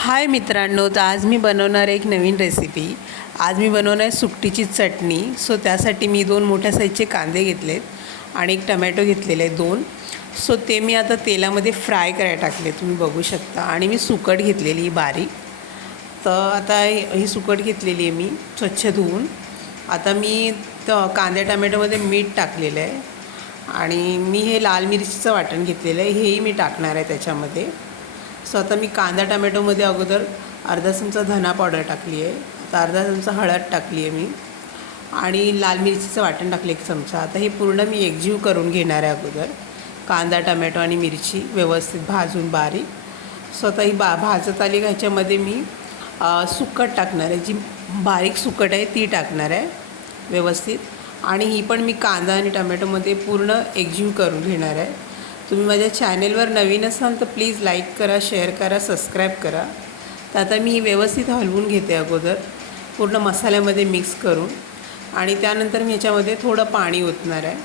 हाय मित्रांनो तर आज मी बनवणार एक नवीन रेसिपी आज मी बनवणार आहे सुकटीची चटणी. सो त्यासाठी मी दोन मोठ्या साईजचे कांदे घेतलेत आणि एक टमॅटो घेतलेले आहे दोन. सो ते मी आता तेलामध्ये फ्राय करायला टाकले. तुम्ही बघू शकता. आणि मी सुकट घेतलेली बारीक. तर आता ही ही सुकट घेतलेली आहे मी. स्वच्छ धुवून. आता मी त कांद्या टमॅटोमध्ये मीठ टाकलेलं आहे. आणि मी हे लाल मिरचीचं वाटण घेतलेलं आहे. हेही मी टाकणार आहे त्याच्यामध्ये. सो आता मी कांदा टमॅटोमध्ये अगोदर अर्धा चमचा धना पावडर टाकली आहे. आता अर्धा चमचा हळद टाकली आहे मी. आणि लाल मिरचीचं वाटण टाकलं एक चमचा. आता हे पूर्ण मी एकजीव करून घेणार आहे अगोदर. कांदा टमॅटो आणि मिरची व्यवस्थित भाजून बारीक. सो आता ही बा भाजत आली का ह्याच्यामध्ये मी सुकट टाकणार आहे. जी बारीक सुकट आहे ती टाकणार आहे व्यवस्थित. आणि ही पण मी कांदा आणि टमॅटोमध्ये पूर्ण एकजीव करून घेणार आहे. तुम्ही माझ्या चॅनेलवर नवीन असाल तर प्लीज लाईक करा शेअर करा सबस्क्राईब करा. तर आता मी व्यवस्थित हलवून घेते अगोदर. पूर्ण मसाल्यामध्ये मिक्स करून. आणि त्यानंतर मी ह्याच्यामध्ये थोडं पाणी ओतणार आहे.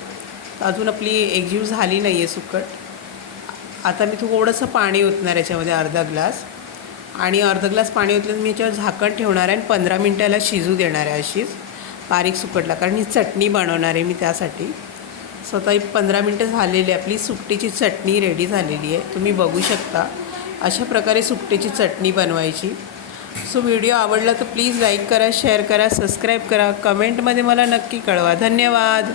अजून आपली एकजीव झाली नाही आहे सुकट. आता मी थोडंसं पाणी ओतणार याच्यामध्ये अर्धा ग्लास. आणि अर्धा ग्लास पाणी ओतलं मी याच्यावर झाकण ठेवणार आहे आणि पंधरा मिनटाला शिजू देणार आहे अशीच बारीक सुकटला. कारण ही चटणी बनवणार आहे मी त्यासाठी. स्वतः ही पंधरा मिनटं झालेली आहे. आपली सुकटीची चटणी रेडी झालेली आहे. तुम्ही बघू शकता. अशा प्रकारे सुकटीची चटणी बनवायची. सो व्हिडिओ आवडला तर प्लीज लाईक करा शेअर करा सबस्क्राईब करा. कमेंटमध्ये मला नक्की कळवा. धन्यवाद.